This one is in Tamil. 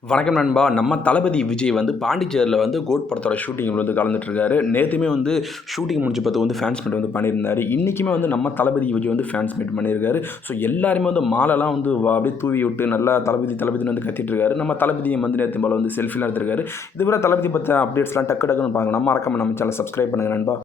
வணக்கம் நண்பா. நம்ம தளபதி விஜய் வந்து பாண்டிச்சேரியில் வந்து கோட் படத்தோட ஷூட்டிங்கில் வந்து கலந்துட்டுருக்காரு. நேற்றுமே வந்து ஷூட்டிங் முடிஞ்ச பார்த்து வந்து ஃபேன்ஸ் மீட் வந்து பண்ணியிருந்தார். இன்றைக்குமே வந்து நம்ம தளபதி விஜய் வந்து ஃபேன்ஸ் மீட் பண்ணியிருக்காரு. ஸோ எல்லாருமே வந்து மாலைலாம் வந்து வா- அப்படியே தூவி விட்டு நல்லா தளபதி தளபதினு வந்து கத்திட்டுருக்காரு. நம்ம தளபதியை வந்து நேற்று போல வந்து செல்ஃபிலாம் எடுத்திருக்காரு. இதுவரை தளபதி பற்றி அப்டேட்ஸ்லாம் டக்கு டக்குன்னு பார்க்கணும் நம்ம மறக்காம நம்ம சேனல் சப்ஸ்கிரைப் பண்ணுங்கள் நண்பா.